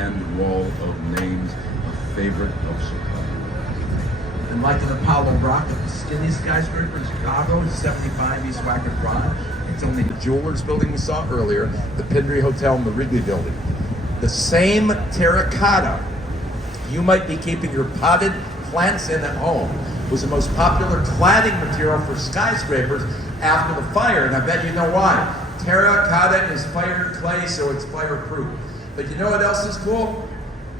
and wall of names, a favorite of Chicago. And like an Apollo rocket, the skinniest skyscraper in Chicago is 75 East Wacker Drive. It's only The Jewelers building we saw earlier, the Pindry Hotel, and the Wrigley building. The same terracotta you might be keeping your potted plants in at home was the most popular cladding material for skyscrapers after the fire, and I bet you know why. Terracotta is fire clay, so it's fireproof. But you know what else is cool?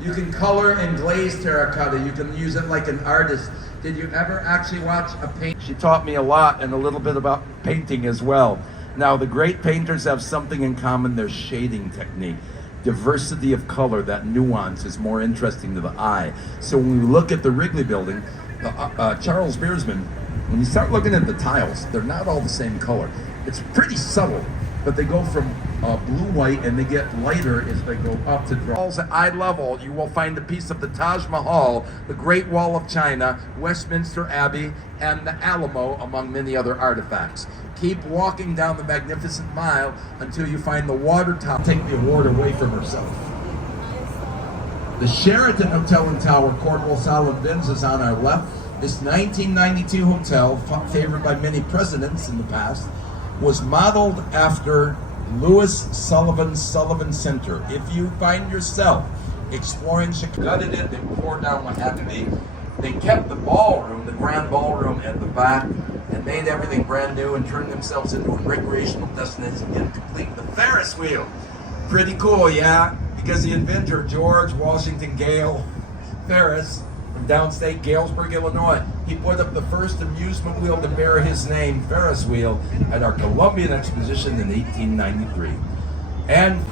You can color and glaze terracotta. You can use it like an artist. Did you ever actually watch a paint? She taught me a lot and a little bit about painting as well. Now, the great painters have something in common, their shading technique. Diversity of color, that nuance is more interesting to the eye. So when we look at the Wrigley building, Charles Biersman, when you start looking at the tiles, they're not all the same color. It's pretty subtle, but they go from blue-white and they get lighter as they go up to draw. At eye level, you will find a piece of the Taj Mahal, the Great Wall of China, Westminster Abbey, and the Alamo, among many other artifacts. Keep walking down the Magnificent Mile until you find the water tower. Take the award away from herself. The Sheraton Hotel and Tower, Cornwall Solid Vinds, is on our left. This 1992 hotel, favored by many presidents in the past, was modeled after Louis Sullivan's Sullivan Center. If you find yourself exploring Chicago, gutted it, they poured down what had to be. They kept the ballroom, the grand ballroom at the back, and made everything brand new and turned themselves into a recreational destination, getting complete the Ferris wheel. Pretty cool, yeah? Because the inventor, George Washington Gale Ferris, from downstate Galesburg, Illinois, he put up the first amusement wheel to bear his name, Ferris wheel, at our Columbian Exposition in 1893. And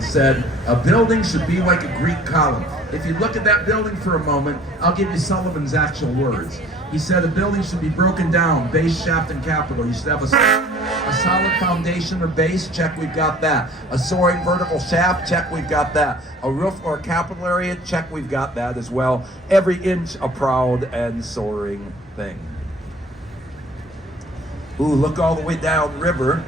said, a building should be like a Greek column. If you look at that building for a moment, I'll give you Sullivan's actual words. He said a building should be broken down, base, shaft, and capital. You should have a solid foundation or base, check, we've got that. A soaring vertical shaft, check, we've got that. A roof or a capital area, check, we've got that as well. Every inch a proud and soaring thing. Ooh, look all the way down river.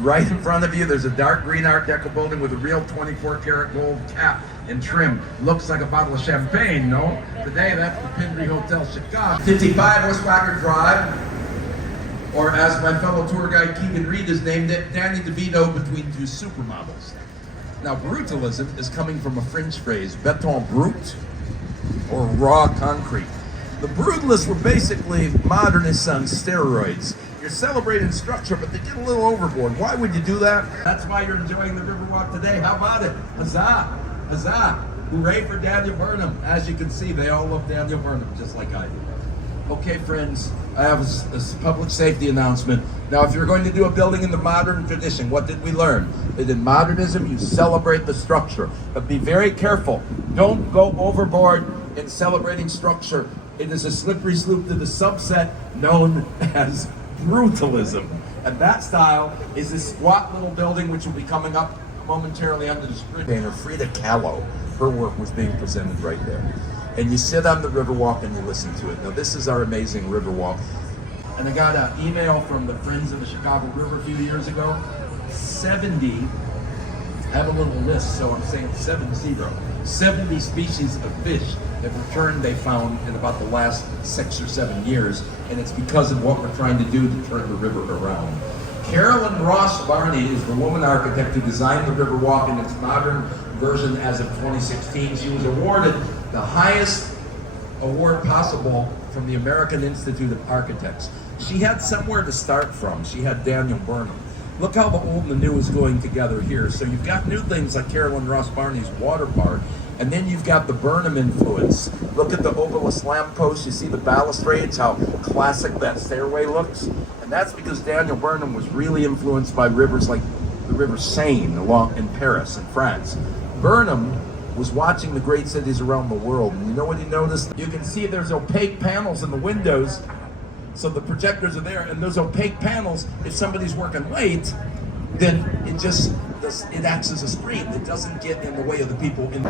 Right in front of you, there's a dark green Art Deco building with a real 24 karat gold cap and trim. Looks like a bottle of champagne, no? Today, that's the Pindry Hotel Chicago. 55 West Wacker Drive, or as my fellow tour guide Keegan Reed has named it, Danny DeVito between two supermodels. Now, brutalism is coming from a French phrase, béton brut, or raw concrete. The brutalists were basically modernists on steroids. You're celebrating structure, but they get a little overboard. Why would you do that? That's why you're enjoying the Riverwalk today. How about it? Huzzah! Huzzah! Hooray for Daniel Burnham. As you can see, they all love Daniel Burnham, just like I do. Okay, friends, I have a public safety announcement. Now, if you're going to do a building in the modern tradition, what did we learn? That in modernism, you celebrate the structure. But be very careful. Don't go overboard in celebrating structure. It is a slippery slope to the subset known as brutalism. And that style is this squat little building which will be coming up momentarily under the screen. Painter Frida Kahlo, her work was being presented right there. And you sit on the Riverwalk and you listen to it. Now this is our amazing Riverwalk. And I got an email from the Friends of the Chicago River a few years ago. 70, I have a little list, so I'm saying 70 species of fish that returned they found in about the last 6 or 7 years, and it's because of what we're trying to do to turn the river around. Carolyn Ross Barney is the woman architect who designed the Riverwalk in its modern version as of 2016. She was awarded the highest award possible from the American Institute of Architects. She had somewhere to start from. She had Daniel Burnham. Look how the old and the new is going together here. So you've got new things like Carolyn Ross Barney's water park, and then you've got the Burnham influence. Look at the obelisk lamppost. You see the balustrades, how classic that stairway looks. And that's because Daniel Burnham was really influenced by rivers like the River Seine along in Paris in France. Burnham was watching the great cities around the world. And you know what he noticed? You can see there's opaque panels in the windows. So the projectors are there, and those opaque panels, if somebody's working late, then it acts as a screen. It doesn't get in the way of the people in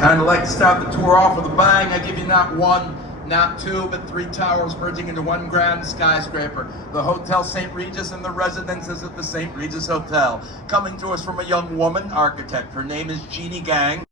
Kind of like to start the tour off with a bang. I give you not one, not two, but three towers merging into one grand skyscraper. The Hotel St. Regis and the residences at the St. Regis Hotel. Coming to us from a young woman architect. Her name is Jeannie Gang.